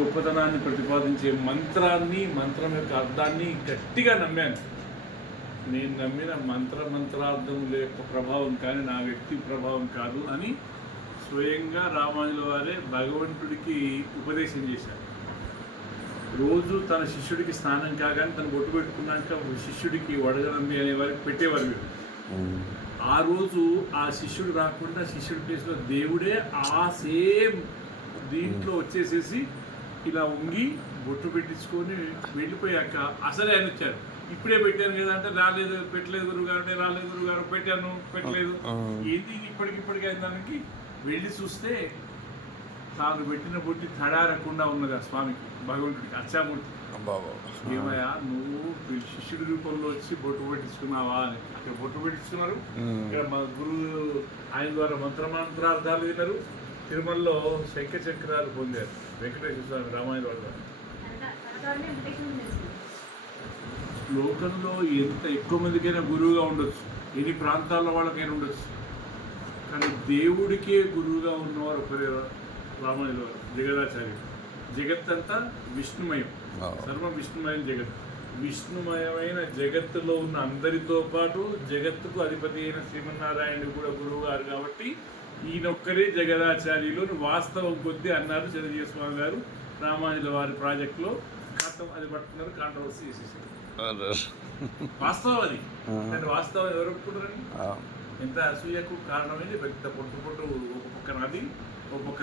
గొప్పతనాన్ని ప్రతిపాదించే మంత్రం యొక్క అర్థాన్ని గట్టిగా నమ్మాను. నేను నమ్మిన మంత్రార్థముల యొక్క ప్రభావం కానీ నా వ్యక్తి ప్రభావం కాదు అని స్వయంగా రామానుజుల వారే భగవంతుడికి ఉపదేశం చేశారు. రోజు తన శిష్యుడికి స్నానం కాగానే తను బొట్టు పెట్టుకున్నాక శిష్యుడికి వడగనమ్మి అనే వారికి పెట్టేవారు వీడు. ఆ రోజు ఆ శిష్యుడు రాకుండా శిష్యుడి ప్లేస్లో దేవుడే ఆ సేమ్ దీంట్లో వచ్చేసేసి ఇలా ఉంగి బొట్టు పెట్టించుకొని వెళ్ళిపోయాక అసలే ఆయన వచ్చాడు. ఇప్పుడే పెట్టాను కదా అంటే రాలేదు, పెట్టలేదు గురుగారు అంటే రాలేదు గురుగారు, పెట్టలేదు ఏంటి ఇప్పటికిప్పటికీ అయిన దానికి వెళ్ళి చూస్తే తాను పెట్టిన బొట్టి తడారకుండా ఉన్నది ఆ స్వామికి, భగవంతుడికి అచ్చామూర్తి. ఏమయ్యా నువ్వు శిష్యుడి రూపంలో వచ్చి బొట్టు పెట్టించుకున్నావా అని. అక్కడ బొట్టు పెట్టించుకున్నారు, ఇక్కడ మా గురువు ఆయన ద్వారా మంత్రార్థాలు విన్నారు, తిరుమలలో శంఖ చక్రాలు పొందారు వెంకటేశ్వర స్వామి రామాయణ వాళ్ళ. లోకంలో ఎంత ఎక్కువ మందికైనా గురువుగా ఉండొచ్చు, ఎన్ని ప్రాంతాల వాళ్ళకైనా ఉండొచ్చు, కానీ దేవుడికే గురువుగా ఉన్నవారు ఒకరే రామానుజుల వారు, జగదాచార్యులు. జగత్తంతా విష్ణుమయం, సర్వం విష్ణుమయం జగత్. విష్ణుమయమైన జగత్తులో ఉన్న అందరితో పాటు జగత్తుకు అధిపతి అయిన శ్రీమన్నారాయణుడు కూడా గురువు గారు కాబట్టి ఈయనొక్కరే జగదాచార్యులు వాస్తవం కొద్దీ అన్నారు చిరంజీవి స్వామి గారు. రామానుజుల వారి ప్రాజెక్టులో ఖాతం అది పట్టుకున్నారు, కాంట్రవర్సీ చేసేసారు. వాస్తవం అది, కానీ వాస్తవం ఎవరు ఒప్పుకుంటారని ఎంత అసూయకు కారణమైంది. పెద్ద పొట్టు ఒక పక్క నది, ఒక పక్క